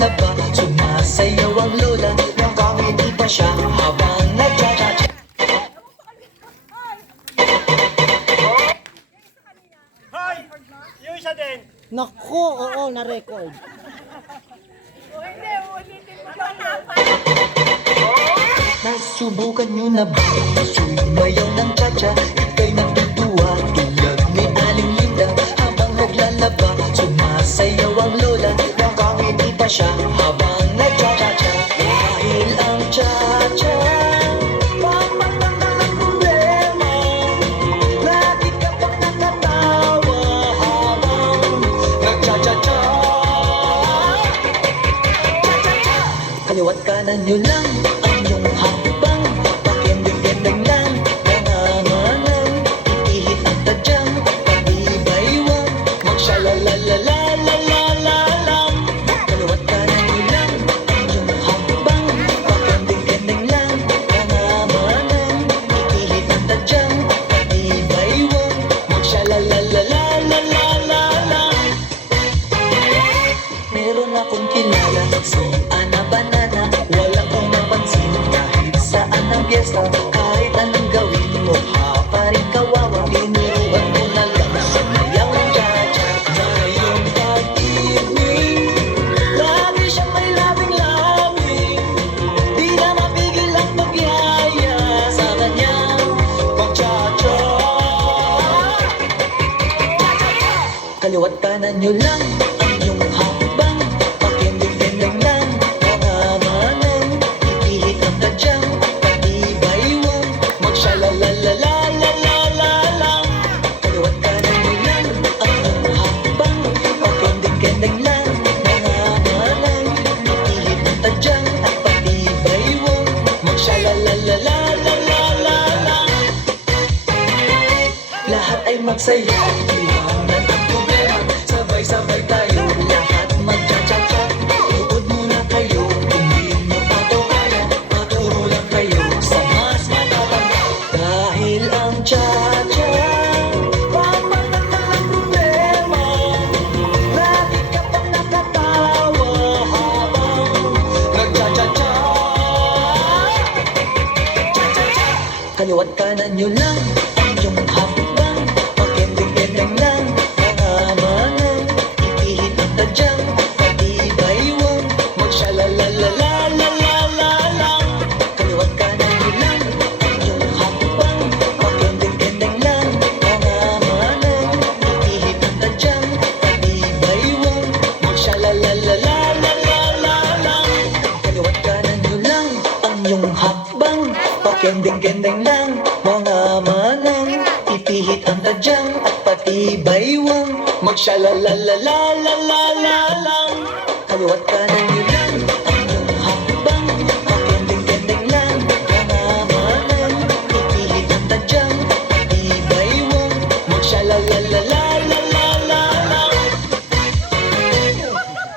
naglalaba, sumasayaw ang lola, hanggang hindi pa siya habang nagcha-cha-cha. Hoy! Yung isa din! Naku, oo, na-record. Nasubukan nyo na ba sumayaw ng cha-cha? Ika'y natutuwa tulad ni Aling Linda, habang naglalaba, sumasayaw ang lola, hanggang hindi pa siya habang nagcha-cha-cha. Dahil ang cha-cha pampatanggal ang problema, lagi ka pang nakatawa habang nagcha-cha-cha. Cha-cha-cha! Kaliwat kanan nyo lang ang iyong hakbang, pakendeng-kendeng lang nanganganang, itihit ang tadyang at pag-ibaywang, magsyalalalalalalalang. Kaliwat kanan nyo lang ang iyong hakbang, pakendeng-kendeng lang nanganganang, itihit ang tadyang at pag-ibaywang, magsyalalalalalalalang. Meron akong kilala, si Ana Banana, walang kong napansin kahit saan ang piyesta. Kahit anong gawin mo, ha pa rin kawawa, tinuruan mo na lang sumayaw ng cha-cha. Ngayong pag-ibig, lagi siyang may labing-labing, di na mapigil ang magyaya sa kanyang pag-cha-cha. Kaliwat kanan nyo lang ang iyong hakbang, pakendeng-kendeng lang nanganganang, itihit ang tadyang at pag-ibaywang, magsyalalalalalalalang. Kaliwat kanan nyo lang ang iyong hakbang, pakendeng-kendeng lang nanganganang, itihit ang tadyang at pag-ibaywang, magsyalalalalalalalang. Lahat ay magsaya, iwanan ang problema, sabay-sabay tayo, lahat magcha-cha-cha. Tuod muna kayo, hindi nyo pa to kaya, maturo lang kayo sa mas matatanda. Dahil ang cha-cha pampatanggal ang problema, lagi ka pang nakatawa habang nagcha-cha-cha. Cha-cha-cha! Kaliwat kanan nyo lang ang iyong hakbang, pakendeng-kendeng lang nanganganang, itihit ang tadyang at pag-ibaywang, magsyalalalalalalalang. Kaliwat kanan nyo lang ang iyong hakbang, pakendeng-kendeng lang nanganganang, itihit ang tadyang at pag-ibaywang, magsyalalalalalalalang. Kaliwat kanan nyo lang ang iyong hakbang, pakendeng-kendeng lang mga manang, itihit ang tadyang at pati baywang, magsyalalalalalalalang.